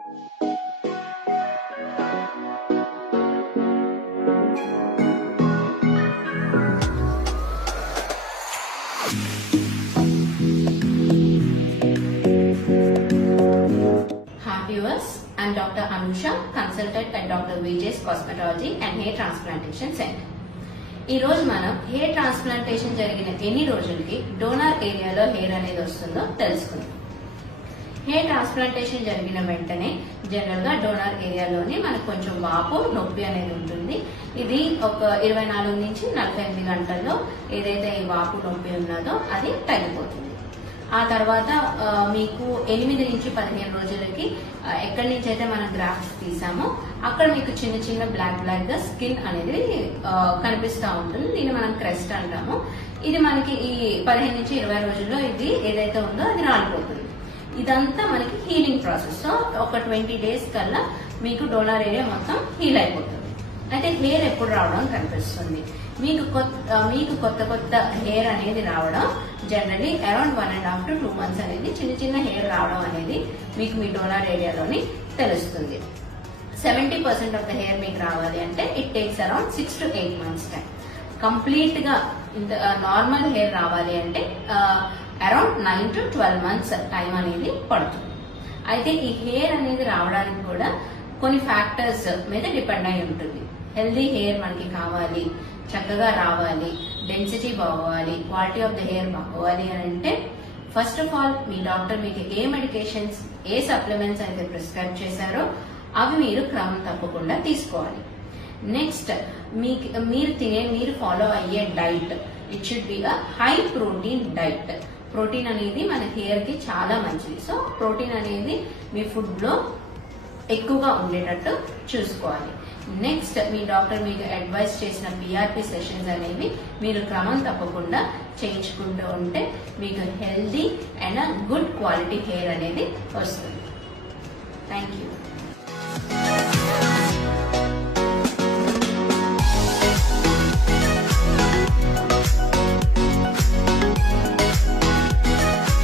Viewers, I am Dr. Anusha, consultant at Dr. Vijay's Cosmetology and Hair Transplantation Center. ఈ రోజు మనం hair transplantation జరిగిన ఎన్ని రోజులకి డోనర్ ఏరియాలో హెయిర్ అనేది వస్తుందో తెలుసుకుందాం. హెయిర్ ట్రాన్స్ప్లాంటేషన్ జరిగిన వెంటనే జనరల్ గా డోనర్ ఏరియాలోని మనకు కొంచెం వాపు నొప్పి అనేది ఉంటుంది. ఇది ఒక 24 నుంచి 48 గంటల్లో ఏదైతే ఈ వాపు నొప్పి ఉన్నదో అది తగ్గిపోతుంది. ఆ తర్వాత మీకు 8 నుంచి 15 రోజులకి ఎక్కడి నుంచి అయితే మనం గ్రాఫ్ట్స్ తీసామో అక్కడ మీకు చిన్న చిన్న బ్లాక్ గా స్కిన్ అనేది కనిపిస్తూ ఉంటుంది. దీన్ని మనం క్రెస్ట్ అంటాము. ఇది మనకి ఈ 15 నుంచి 20 రోజుల్లో ఇది ఏదైతే ఉందో అది రాలిపోతుంది. ఇదంతా మనకి హీలింగ్ ప్రాసెస్. సో ఒక 20 డేస్ కల్లా మీకు డోనర్ ఏరియా మొత్తం హీల్ అయిపోతుంది. అయితే హెయిర్ ఎప్పుడు రావడం కనిపిస్తుంది? మీకు కొత్త హెయిర్ అనేది రావడం జనరలీ అరౌండ్ 1.5 to 2 months అనేది చిన్న చిన్న హెయిర్ రావడం అనేది మీకు మీ డోనర్ ఏరియాలోని తెలుస్తుంది. 70% ఆఫ్ ద హెయిర్ మీకు రావాలి అంటే it takes around 6 to 8 months time. Complete గా ఇంత నార్మల్ హెయిర్ రావాలి అంటే అరౌండ్ 9 to 12 months టైం అనేది పడుతుంది. అయితే ఈ హెయిర్ అనేది రావడానికి కూడా కొన్ని ఫ్యాక్టర్స్ మీద డిపెండ్ అయి ఉంటుంది. హెల్దీ హెయిర్ మనకి కావాలి, చక్కగా రావాలి, డెన్సిటీ బాగోవాలి, క్వాలిటీ ఆఫ్ ద హెయిర్ బాగోవాలి అని అంటే ఫస్ట్ ఆఫ్ ఆల్ మీ డాక్టర్ మీకు ఏ మెడికేషన్స్, ఏ సప్లిమెంట్స్ అయితే ప్రిస్క్రైబ్ చేశారో అవి మీరు క్రమం తప్పకుండా తీసుకోవాలి. నెక్స్ట్ మీరు ఫాలో అయ్యే diet, it should be a high protein diet. Protein అనేది మన హెయిర్ కి చాలా మంచిది. సో ప్రోటీన్ అనేది మీ ఫుడ్ లో ఎక్కువగా ఉండేటట్టు చూసుకోవాలి. నెక్స్ట్ మీ డాక్టర్ మీకు అడ్వైస్ చేసిన PRP సెషన్స్ అనేవి మీరు క్రమం తప్పకుండా చేయించుకుంటూ ఉంటే మీకు healthy and good quality hair అనేది వస్తుంది. Thank you.